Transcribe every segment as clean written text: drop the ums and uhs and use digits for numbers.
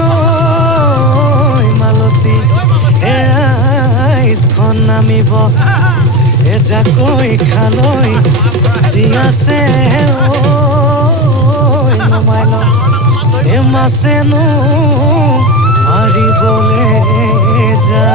ঐ মালতী স্খন নামিব এজাকৈ খালৈ যি আছে নমাই ল মাছেনো মাৰিবলে যা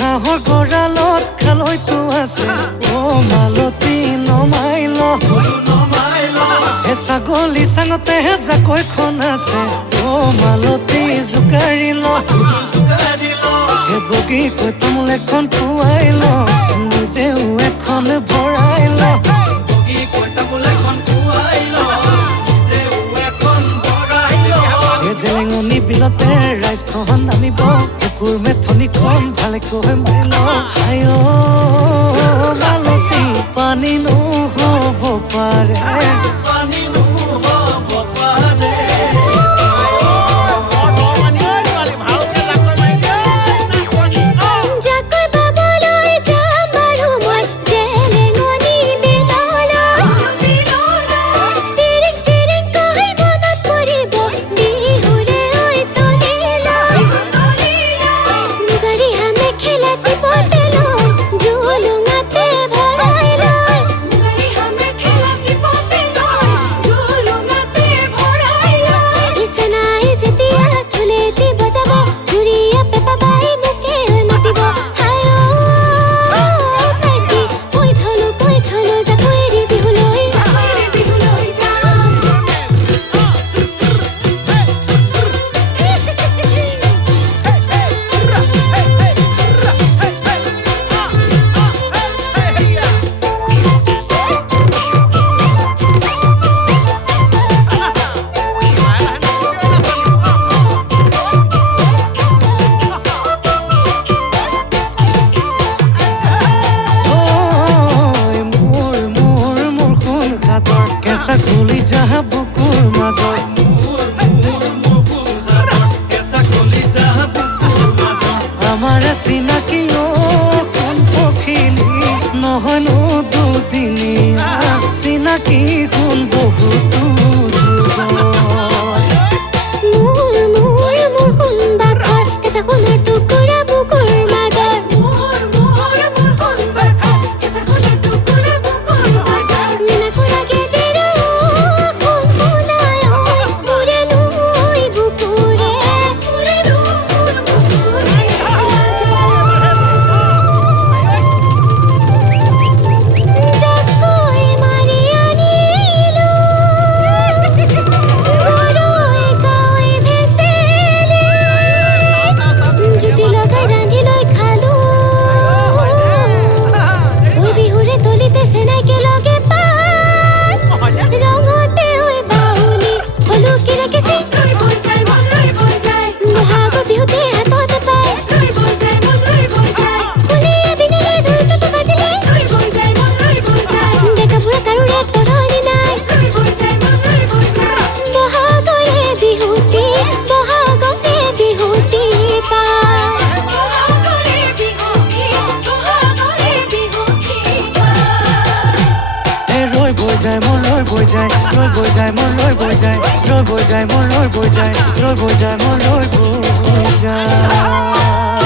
ঘাঁহৰ গঁড়ালত খালৈটো আছে মালতী নমাই ল ছাগলী চাঙতে জাকৈখন আছে মালতী জোকাৰি ল বগী কৈ তামোল এখন খুৱাই ল নিজেও এখন ভৰাই ল জেলেঙনি বিলতে ৰাইজখন নামিব কুকুৰ মেথনিখন ভালেকৈ মাৰি ল হায় মালতী পানী নহ'ব পাৰে ছাগলী যাহা বুকুৰ মাজত আমাৰ চিনাকি কোন পখিলি নহয়নো দুদিনীয়া চিনাকি কোন বহুতো ৰৈ বৈ যায় মোৰ ৰৈ বৈ যায় ৰৈ বৈ যায় মোৰ ৰৈ বৈ যায় ৰৈ বৈ যায় মোৰ ৰৈ বৈ যায়